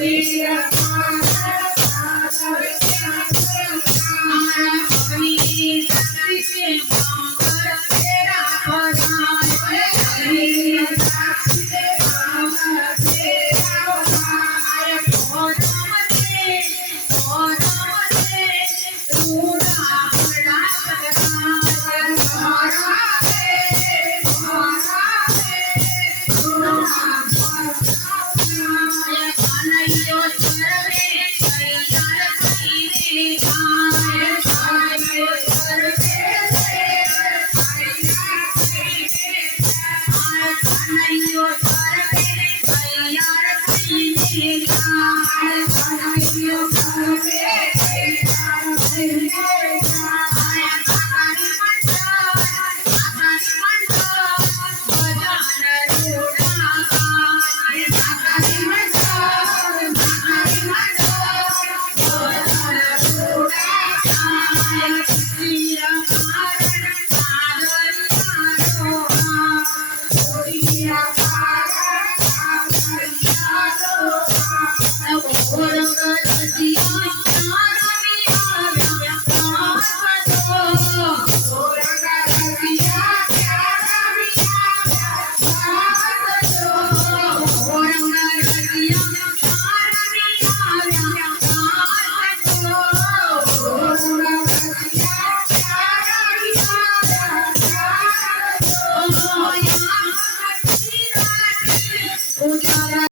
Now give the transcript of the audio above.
Mira. Thank you.